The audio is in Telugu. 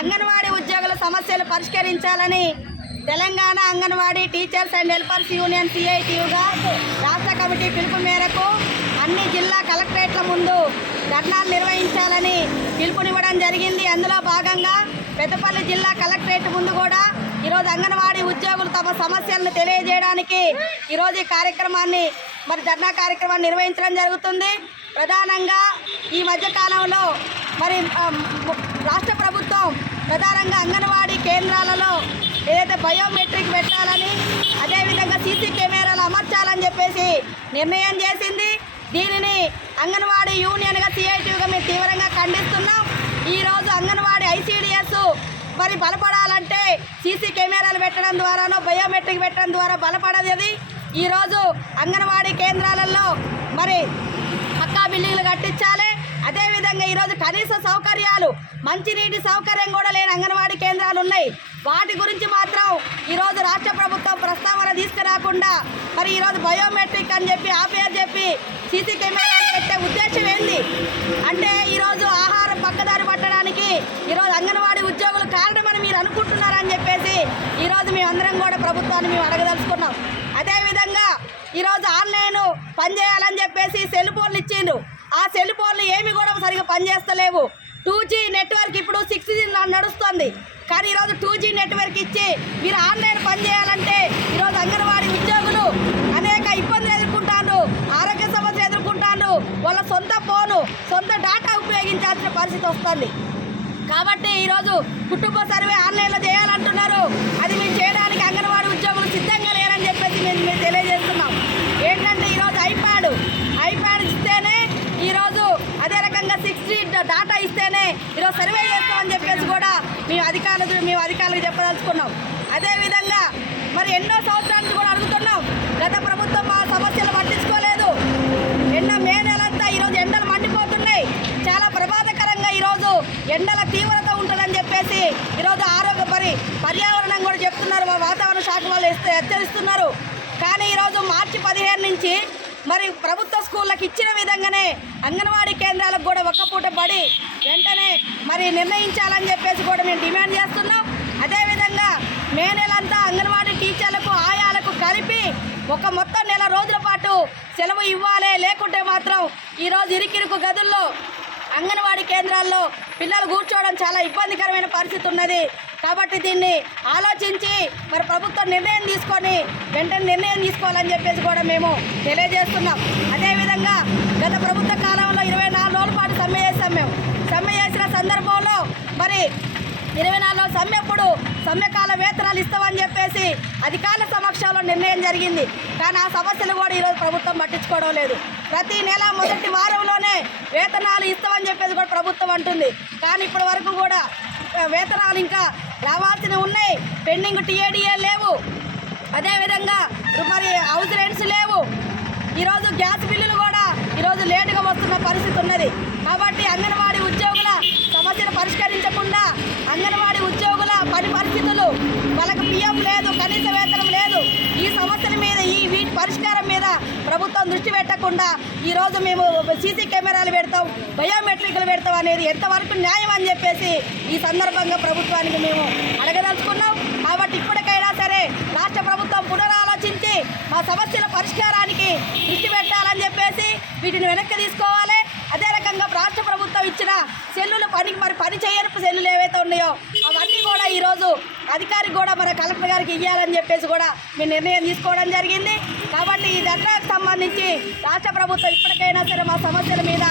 అంగన్వాడీ ఉద్యోగుల సమస్యలు పరిష్కరించాలని Telangana anganwadi teachers and helpers union సిఐటియుగా రాష్ట్ర కమిటీ పిలుపు మేరకు అన్ని జిల్లా కలెక్టరేట్ల ముందు ధర్నాలు నిర్వహించాలని పిలుపునివ్వడం జరిగింది. అందులో భాగంగా పెద్దపల్లి జిల్లా కలెక్టరేట్ ముందు కూడా ఈరోజు అంగన్వాడీ ఉద్యోగులు తమ సమస్యలను తెలియజేయడానికి ఈరోజు ఈ కార్యక్రమాన్ని ధర్నా కార్యక్రమాన్ని నిర్వహించడం జరుగుతుంది. ప్రధానంగా ఈ మధ్యకాలంలో రాష్ట్ర ప్రభుత్వం ప్రధానంగా అంగన్వాడీ కేంద్రాలలో ఏదైతే బయోమెట్రిక్ పెట్టాలని అదేవిధంగా సీసీ కెమెరాలు అమర్చాలని చెప్పేసి నిర్ణయం చేసింది. దీనిని అంగన్వాడీ యూనియన్గా సిఐటియుగా మేము తీవ్రంగా ఖండిస్తున్నాం. ఈరోజు అంగన్వాడీ ఐసీడీఎస్ బలపడాలంటే సీసీ కెమెరాలు పెట్టడం ద్వారానో బయోమెట్రిక్ పెట్టడం ద్వారా బలపడది. ఈరోజు అంగన్వాడీ కేంద్రాలలో పక్కా బిల్డింగ్లు కట్టించాలి. అదేవిధంగా ఈరోజు కనీస సౌకర్యాలు మంచినీటి సౌకర్యం కూడా లేని అంగన్వాడీ కేంద్రాలు ఉన్నాయి. వాటి గురించి మాత్రం ఈరోజు రాష్ట్ర ప్రభుత్వం ప్రస్తావన తీసుకురాకుండా ఈరోజు బయోమెట్రిక్ అని చెప్పి పేరు చెప్పి సీసీ కెమెరాలు పెట్టే ఉద్దేశం ఏంది అంటే ఈరోజు ఆహారం పక్కదారి పట్టడానికి ఈరోజు అంగన్వాడీ ఉద్యోగులు కారణమని మీరు అనుకుంటున్నారని చెప్పేసి ఈరోజు మేమందరం కూడా ప్రభుత్వాన్ని మేము అడగదలుచుకున్నాం. అదేవిధంగా ఈరోజు ఆన్లైన్ పనిచేయాలని చెప్పేసి సెల్ ఫోన్లు ఇచ్చిండ్రు. ఆ సెల్ ఫోన్లు ఏమి కూడా సరిగా పనిచేస్తలేవు. 2G నెట్వర్క్ ఇప్పుడు 6G నడుస్తుంది. కానీ ఈరోజు 2G నెట్వర్క్ ఇచ్చి మీరు ఆన్లైన్ పనిచేయాలంటే ఈరోజు అంగన్వాడీ ఉద్యోగులు అనేక ఇబ్బందులు ఎదుర్కొంటారు, ఆరోగ్య సమస్యలు ఎదుర్కొంటారు. వాళ్ళ సొంత ఫోను సొంత డేటా ఉపయోగించాల్సిన పరిస్థితి వస్తుంది. కాబట్టి ఈరోజు కుటుంబ సర్వే ఆన్లైన్లో చేయాలంటున్నారు. అది మేము చేయడానికి అంగన్వాడీ ఉద్యోగులు సిద్ధంగా లేరని చెప్పేసి మేము తెలియజేస్తున్నాం. ఏంటంటే ఈరోజు ఐప్యాడ్ ఇస్తేనే ఈరోజు అదే రకంగా 6G డేటా ఇస్తేనే ఈరోజు సర్వే చేస్తామని చెప్పేసి కూడా మేము అధికారులకు చెప్పదలుచుకున్నాం. అదేవిధంగా ఎన్నో సంవత్సరాల నుంచి కూడా అడుగుతున్నాం. గత ప్రభుత్వం మా సమస్యలు పట్టించుకోలేదు. మే నెలంతా ఈరోజు ఎండలు మండిపోతున్నాయి. చాలా ప్రమాదకరంగా ఈరోజు ఎండల తీవ్రత ఉంటుందని చెప్పేసి ఈరోజు పర్యావరణం కూడా చెప్తున్నారు. వాతావరణ శాఖ వాళ్ళు హెచ్చరిస్తున్నారు. కానీ ఈరోజు మార్చి 15 నుంచి ప్రభుత్వ స్కూళ్ళకి ఇచ్చిన విధంగానే అంగన్వాడీ కేంద్రాలకు కూడా ఒక్క పూట పడి వెంటనే నిర్ణయించాలని చెప్పేసి కూడా మేము డిమాండ్ చేస్తున్నాం. అదేవిధంగా మే నెలంతా అంగన్వాడీ టీచర్లకు ఆయాలకు కలిపి మొత్తం నెల రోజుల పాటు సెలవు ఇవ్వాలి. లేకుంటే మాత్రం ఈరోజు ఇరుకిరుకు గదుల్లో అంగన్వాడీ కేంద్రాల్లో పిల్లలు కూర్చోవడం చాలా ఇబ్బందికరమైన పరిస్థితి ఉన్నది. కాబట్టి దీన్ని ఆలోచించి ప్రభుత్వం నిర్ణయం తీసుకొని వెంటనే నిర్ణయం తీసుకోవాలని చెప్పేసి కూడా మేము తెలియజేస్తున్నాం. అదేవిధంగా గత ప్రభుత్వ కాలంలో 24 రోజుల పాటు సమ్మె చేస్తాం. మేము సమ్మె చేసిన సందర్భంలో 24 రోజుల సమ్మెప్పుడు సమ్మెకాల వేతనాలు ఇస్తామని చెప్పేసి అధికారుల సమక్షంలో నిర్ణయం జరిగింది. కానీ ఆ సమస్యలు కూడా ఈరోజు ప్రభుత్వం పట్టించుకోవడం లేదు. ప్రతి నెల మొదటి వారంలోనే వేతనాలు ఇస్తామని చెప్పేసి కూడా ప్రభుత్వం అంటుంది. కానీ ఇప్పటి వరకు కూడా వేతనాలు ఇంకా రావాల్సినవి ఉన్నాయి. పెండింగ్ టీఏడీఏ లేవు. అదేవిధంగా హౌస్ రెంట్స్ లేవు. ఈరోజు గ్యాస్ బిల్లులు కూడా ఈరోజు లేటుగా వస్తున్న పరిస్థితి ఉన్నది. కాబట్టి అంగన్వాడీ ఉద్యోగుల సమస్యను పరిష్కరించకుండా అంగన్వాడీ ఉద్యోగుల పని పరిస్థితులు వాళ్ళకు పిఎఫ్ లేదు, కనీస వేతనం లేదు. ఈ సమస్యల మీద వీటి పరిష్కారం మీద ప్రభుత్వం దృష్టి పెట్టకుండా ఈరోజు మేము సీసీ కెమెరాలు పెడతాం, బయోమెట్రిక్లు పెడతాం అనేది ఎంతవరకు న్యాయం అని చెప్పేసి ఈ సందర్భంగా ప్రభుత్వానికి మేము అడగదలుచుకున్నాం. కాబట్టి ఇప్పటికైనా సరే రాష్ట్ర ప్రభుత్వం పునరాలోచించి మా సమస్యల పరిష్కారానికి దృష్టి పెట్టాలని చెప్పేసి వీటిని వెనక్కి తీసుకోవాలి. అదే రకంగా రాష్ట్ర ప్రభుత్వం ఇచ్చిన సెల్లులు పని చేయని సెల్లులు ఏవైతే ఉన్నాయో అవన్నీ కూడా ఈరోజు అధికారికి కూడా కలెక్టర్ గారికి ఇవ్వాలని చెప్పేసి కూడా మేము నిర్ణయం తీసుకోవడం జరిగింది. కాబట్టి ఈ ధర్నాకు సంబంధించి రాష్ట్ర ప్రభుత్వం ఇప్పటికైనా సరే మా సమస్యల మీద